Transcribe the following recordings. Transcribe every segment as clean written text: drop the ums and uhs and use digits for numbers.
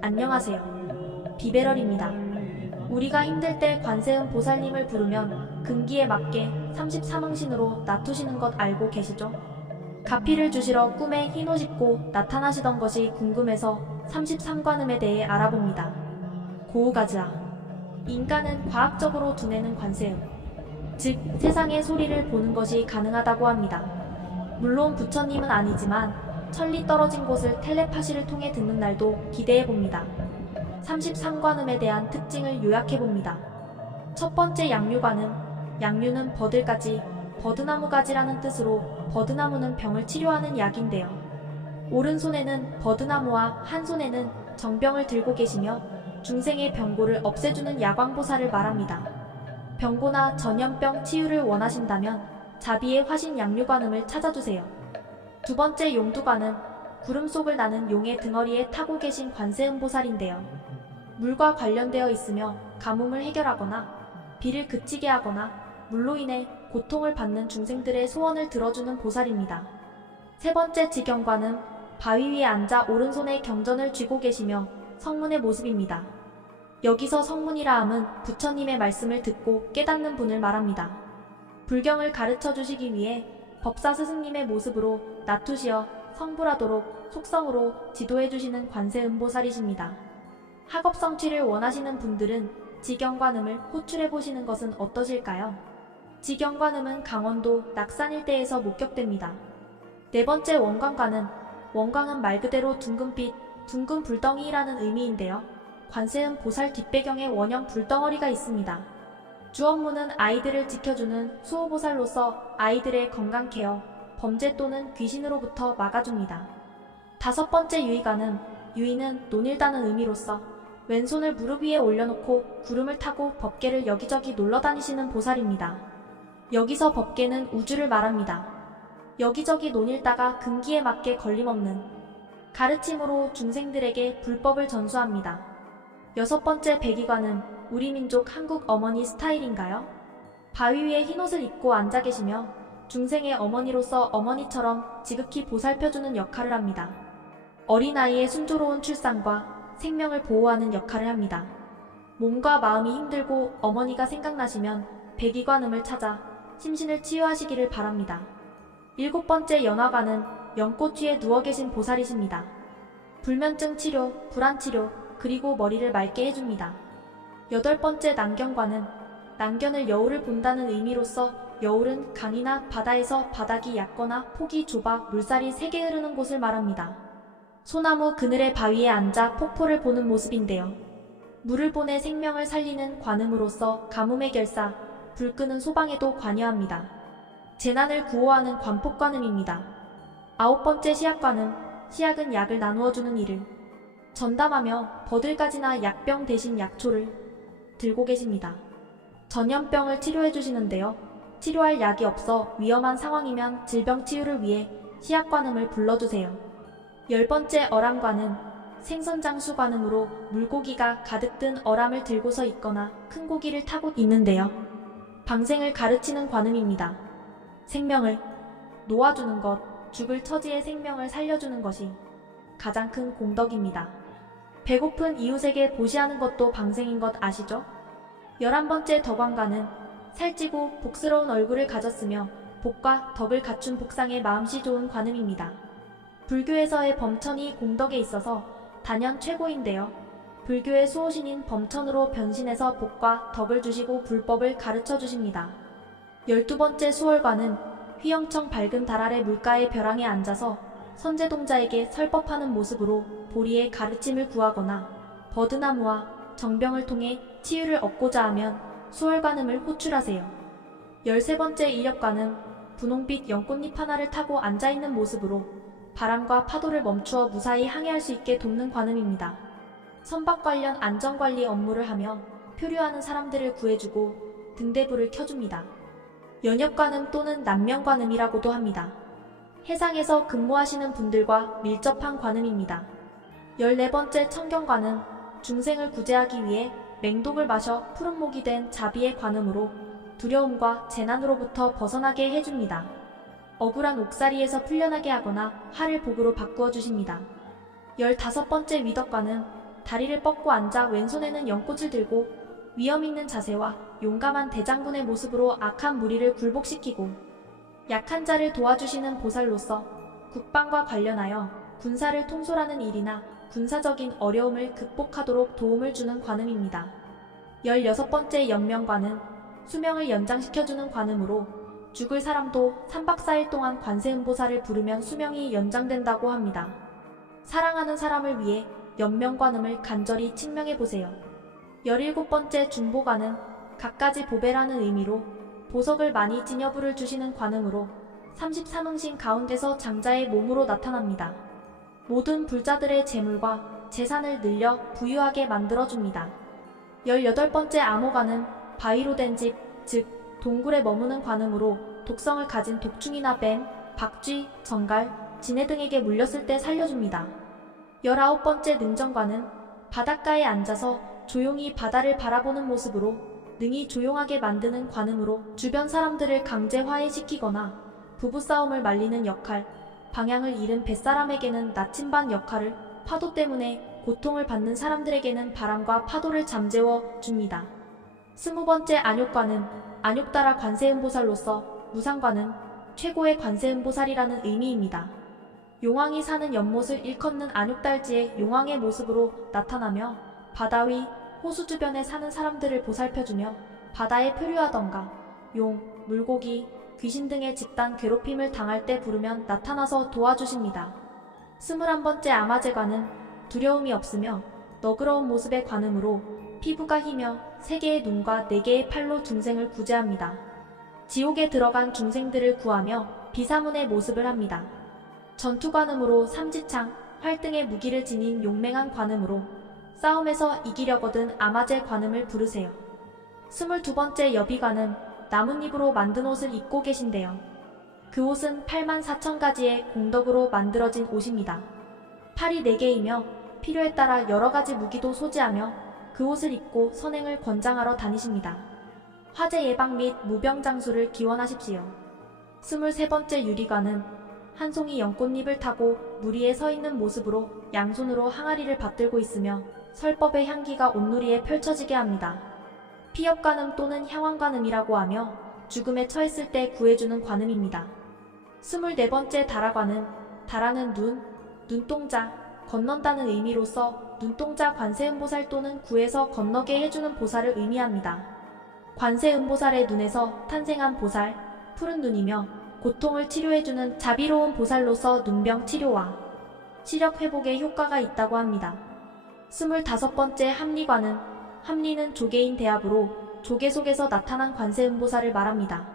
안녕하세요. 비배럴입니다. 우리가 힘들 때 관세음 보살님을 부르면 금기에 맞게 33응신으로 나투시는 것 알고 계시죠? 가피를 주시러 꿈에 흰 옷 입고 나타나시던 것이 궁금해서 33관음에 대해 알아봅니다. 고우가즈아. 인간은 과학적으로 두뇌는 관세음, 즉 세상의 소리를 보는 것이 가능하다고 합니다. 물론 부처님은 아니지만 천리 떨어진 곳을 텔레파시를 통해 듣는 날도 기대해봅니다. 33관음에 대한 특징을 요약해봅니다. 첫 번째 양류관음. 양류는 버들가지, 버드나무가지라는 뜻으로 버드나무는 병을 치료하는 약인데요. 오른손에는 버드나무와 한 손에는 정병을 들고 계시며 중생의 병고를 없애주는 야광보살을 말합니다. 병고나 전염병 치유를 원하신다면 자비의 화신 양류관음을 찾아주세요. 두 번째 용두관음. 구름 속을 나는 용의 등허리에 타고 계신 관세음보살인데요. 물과 관련되어 있으며 가뭄을 해결하거나 비를 그치게 하거나 물로 인해 고통을 받는 중생들의 소원을 들어주는 보살입니다. 세 번째 지경관은 바위 위에 앉아 오른손에 경전을 쥐고 계시며 성문의 모습입니다. 여기서 성문이라 함은 부처님의 말씀을 듣고 깨닫는 분을 말합니다. 불경을 가르쳐 주시기 위해 법사 스승님의 모습으로 나투시어 성불하도록 속성으로 지도해 주시는 관세음보살이십니다. 학업 성취를 원하시는 분들은 지경관음을 호출해 보시는 것은 어떠실까요? 지경관음은 강원도 낙산 일대에서 목격됩니다. 네 번째 원광관음. 원광은 말 그대로 둥근빛, 둥근 불덩이라는 의미인데요. 관세음 보살 뒷배경에 원형 불덩어리가 있습니다. 주업무는 아이들을 지켜주는 수호보살로서 아이들의 건강 케어, 범죄 또는 귀신으로부터 막아줍니다. 다섯 번째 유의관음. 유의는 논일다는 의미로서 왼손을 무릎 위에 올려놓고 구름을 타고 법계를 여기저기 놀러다니시는 보살입니다. 여기서 법계는 우주를 말합니다. 여기저기 논일다가 금기에 맞게 걸림없는 가르침으로 중생들에게 불법을 전수합니다. 여섯 번째 백의관은 우리 민족 한국 어머니 스타일인가요? 바위 위에 흰옷을 입고 앉아 계시며 중생의 어머니로서 어머니처럼 지극히 보살펴주는 역할을 합니다. 어린아이의 순조로운 출산과 생명을 보호하는 역할을 합니다. 몸과 마음이 힘들고 어머니가 생각나시면 백의관음을 찾아 심신을 치유하시기를 바랍니다. 일곱 번째 연화관은 연꽃 뒤에 누워 계신 보살이십니다. 불면증 치료, 불안 치료, 그리고 머리를 맑게 해줍니다. 여덟 번째 난견관은 난견을 여울을 본다는 의미로서 여울은 강이나 바다에서 바닥이 얕거나 폭이 좁아 물살이 세게 흐르는 곳을 말합니다. 소나무 그늘의 바위에 앉아 폭포를 보는 모습인데요. 물을 보내 생명을 살리는 관음으로서 가뭄의 결사, 불 끄는 소방에도 관여합니다. 재난을 구호하는 관폭관음입니다. 아홉 번째 시약관음. 시약은 약을 나누어주는 일을 전담하며 버들가지나 약병 대신 약초를 들고 계십니다. 전염병을 치료해 주시는데요. 치료할 약이 없어 위험한 상황이면 질병 치유를 위해 시약관음을 불러주세요. 열 번째 어람관은 생선장수관음으로 물고기가 가득 든 어람을 들고서 있거나 큰 고기를 타고 있는데요. 방생을 가르치는 관음입니다. 생명을 놓아주는 것, 죽을 처지의 생명을 살려주는 것이 가장 큰 공덕입니다. 배고픈 이웃에게 보시하는 것도 방생인 것 아시죠? 11번째 덕왕관은 살찌고 복스러운 얼굴을 가졌으며 복과 덕을 갖춘 복상의 마음씨 좋은 관음입니다. 불교에서의 범천이 공덕에 있어서 단연 최고인데요. 불교의 수호신인 범천으로 변신해서 복과 덕을 주시고 불법을 가르쳐 주십니다. 12번째 수월관은 휘영청 밝은 달 아래 물가의 벼랑에 앉아서 선제동자에게 설법하는 모습으로 보리의 가르침을 구하거나 버드나무와 정병을 통해 치유를 얻고자 하면 수월관음을 호출하세요. 13번째 인력관은 분홍빛 연꽃잎 하나를 타고 앉아있는 모습으로 바람과 파도를 멈추어 무사히 항해할 수 있게 돕는 관음입니다. 선박 관련 안전관리 업무를 하며 표류하는 사람들을 구해주고 등대불을 켜줍니다. 연역관음 또는 난명관음이라고도 합니다. 해상에서 근무하시는 분들과 밀접한 관음입니다. 14번째 청경관은 중생을 구제하기 위해 맹독을 마셔 푸른 목이 된 자비의 관음으로 두려움과 재난으로부터 벗어나게 해줍니다. 억울한 옥살이에서 풀려나게 하거나 하를 복으로 바꾸어 주십니다. 15번째 위덕관은 다리를 뻗고 앉아 왼손에는 연꽃을 들고 위험 있는 자세와 용감한 대장군의 모습으로 악한 무리를 굴복시키고 약한 자를 도와주시는 보살로서 국방과 관련하여 군사를 통솔하는 일이나 군사적인 어려움을 극복하도록 도움을 주는 관음입니다. 16번째 연명관은 수명을 연장시켜주는 관음으로 죽을 사람도 3박 4일 동안 관세음보살을 부르면 수명이 연장된다고 합니다. 사랑하는 사람을 위해 연명관음을 간절히 칭명해보세요. 17번째 중보관은 갖가지 보배라는 의미로 보석을 많이 찐여부를 주시는 관음으로 33응신 가운데서 장자의 몸으로 나타납니다. 모든 불자들의 재물과 재산을 늘려 부유하게 만들어줍니다. 18번째 암호관은 바위로 된 집, 즉 동굴에 머무는 관음으로 독성을 가진 독충이나 뱀, 박쥐, 정갈, 지네 등에게 물렸을 때 살려줍니다. 19번째 능정관은 바닷가에 앉아서 조용히 바다를 바라보는 모습으로 능히 조용하게 만드는 관음으로 주변 사람들을 강제 화해시키거나 부부싸움을 말리는 역할, 방향을 잃은 뱃사람에게는 나침반 역할을, 파도 때문에 고통을 받는 사람들에게는 바람과 파도를 잠재워 줍니다. 20번째 안욕관은 안욕다라 관세음보살로서 무상관은 최고의 관세음보살이라는 의미입니다. 용왕이 사는 연못을 일컫는 안욕달지의 용왕의 모습으로 나타나며 바다 위, 호수 주변에 사는 사람들을 보살펴주며 바다에 표류하던가 용, 물고기, 귀신 등의 집단 괴롭힘을 당할 때 부르면 나타나서 도와주십니다. 21번째 아마제관은 두려움이 없으며 너그러운 모습의 관음으로 피부가 희며 3개의 눈과 4개의 팔로 중생을 구제합니다. 지옥에 들어간 중생들을 구하며 비사문의 모습을 합니다. 전투관음으로 삼지창, 활 등의 무기를 지닌 용맹한 관음으로 싸움에서 이기려거든 아마제 관음을 부르세요. 22번째 여비관은 나뭇잎으로 만든 옷을 입고 계신데요. 그 옷은 84,000가지의 공덕으로 만들어진 옷입니다. 팔이 4개이며 필요에 따라 여러가지 무기도 소지하며 그 옷을 입고 선행을 권장하러 다니십니다. 화재 예방 및 무병장수를 기원하십시오. 23번째 유리관은 한 송이 연꽃잎을 타고 물 위에 서 있는 모습으로 양손으로 항아리를 받들고 있으며 설법의 향기가 온누리에 펼쳐지게 합니다. 피업관음 또는 향왕관음이라고 하며 죽음에 처했을 때 구해주는 관음입니다. 24번째 다라관은 다라는 눈, 눈동자, 건넌다는 의미로서 눈동자 관세음보살 또는 구해서 건너게 해주는 보살을 의미합니다. 관세음보살의 눈에서 탄생한 보살, 푸른 눈이며 고통을 치료해주는 자비로운 보살로서 눈병 치료와 시력 회복에 효과가 있다고 합니다. 25번째 합리관은 합리는 조계인 대합으로 조계 속에서 나타난 관세음보살을 말합니다.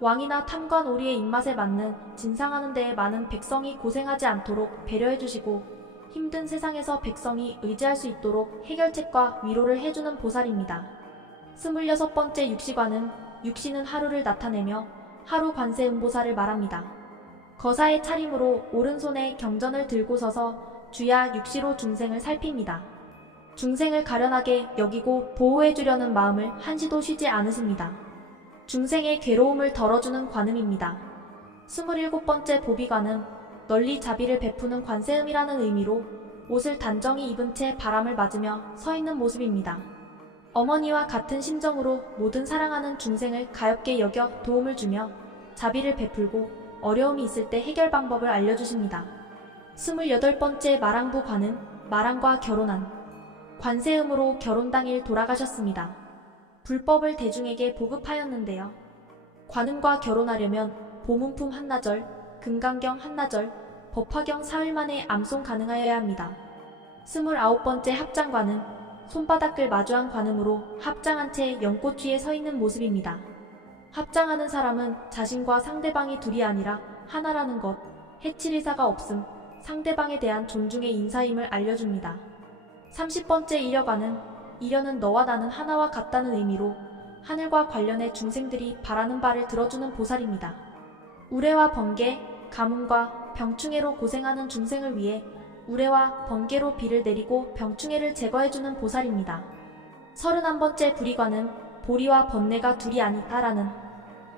왕이나 탐관 오리의 입맛에 맞는 진상하는 데에 많은 백성이 고생하지 않도록 배려해주시고 힘든 세상에서 백성이 의지할 수 있도록 해결책과 위로를 해주는 보살입니다. 26번째 육시관은 육시는 하루를 나타내며 하루 관세음보살을 말합니다. 거사의 차림으로 오른손에 경전을 들고 서서 주야 육시로 중생을 살핍니다. 중생을 가련하게 여기고 보호해주려는 마음을 한시도 쉬지 않으십니다. 중생의 괴로움을 덜어주는 관음입니다. 27번째 보비관은 널리 자비를 베푸는 관세음이라는 의미로 옷을 단정히 입은 채 바람을 맞으며 서 있는 모습입니다. 어머니와 같은 심정으로 모든 사랑하는 중생을 가엾게 여겨 도움을 주며 자비를 베풀고 어려움이 있을 때 해결 방법을 알려주십니다. 28번째 마랑부 관은 마랑과 결혼한 관세음으로 결혼 당일 돌아가셨습니다. 불법을 대중에게 보급하였는데요. 관음과 결혼하려면 보문품 한나절, 금강경 한나절, 법화경 사흘 만에 암송 가능하여야 합니다. 29번째 합장관은 손바닥을 마주한 관음으로 합장한 채 연꽃 위에 서 있는 모습입니다. 합장하는 사람은 자신과 상대방이 둘이 아니라 하나라는 것, 해칠 의사가 없음, 상대방에 대한 존중의 인사임을 알려줍니다. 30번째 일여관은 일여는 너와 나는 하나와 같다는 의미로 하늘과 관련해 중생들이 바라는 바를 들어주는 보살입니다. 우레와 번개, 가뭄과 병충해로 고생하는 중생을 위해 우레와 번개로 비를 내리고 병충해를 제거해주는 보살입니다. 31번째 불의관은 보리와 번뇌가 둘이 아니다라는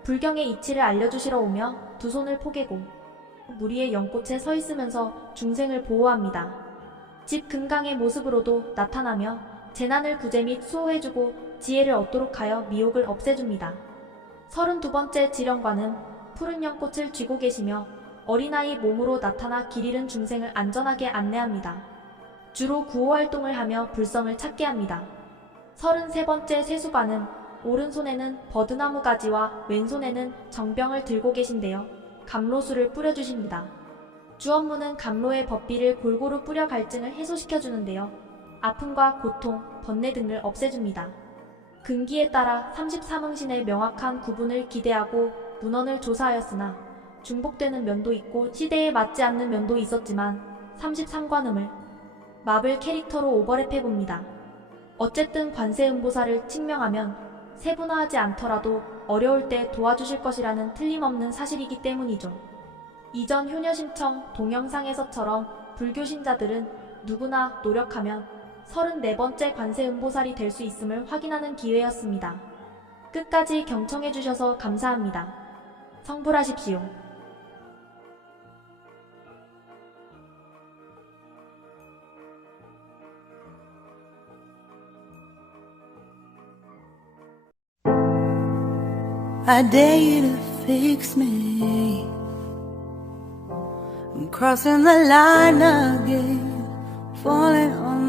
불경의 이치를 알려주시러 오며 두 손을 포개고 물 위에 연꽃에 서 있으면서 중생을 보호합니다. 집 금강의 모습으로도 나타나며 재난을 구제 및 수호해주고 지혜를 얻도록 하여 미혹을 없애줍니다. 32번째 지령관은 푸른 연꽃을 쥐고 계시며 어린아이 몸으로 나타나 길 잃은 중생을 안전하게 안내합니다. 주로 구호활동을 하며 불성을 찾게 합니다. 33번째 세수관은 오른손에는 버드나무 가지와 왼손에는 정병을 들고 계신데요. 감로수를 뿌려주십니다. 주업무는 감로의 법비를 골고루 뿌려 갈증을 해소시켜주는데요. 아픔과 고통, 번뇌 등을 없애줍니다. 근기에 따라 33응신의 명확한 구분을 기대하고 문헌을 조사하였으나 중복되는 면도 있고 시대에 맞지 않는 면도 있었지만 33관음을 마블 캐릭터로 오버랩해봅니다. 어쨌든 관세음보살을 칭명하면 세분화하지 않더라도 어려울 때 도와주실 것이라는 틀림없는 사실이기 때문이죠. 이전 효녀신청 동영상에서처럼 불교 신자들은 누구나 노력하면 34번째 관세음보살이 될 수 있음을 확인하는 기회였습니다. 끝까지 경청해주셔서 감사합니다. 성불하십시오. I dare you to fix me. I'm crossing the line again, falling on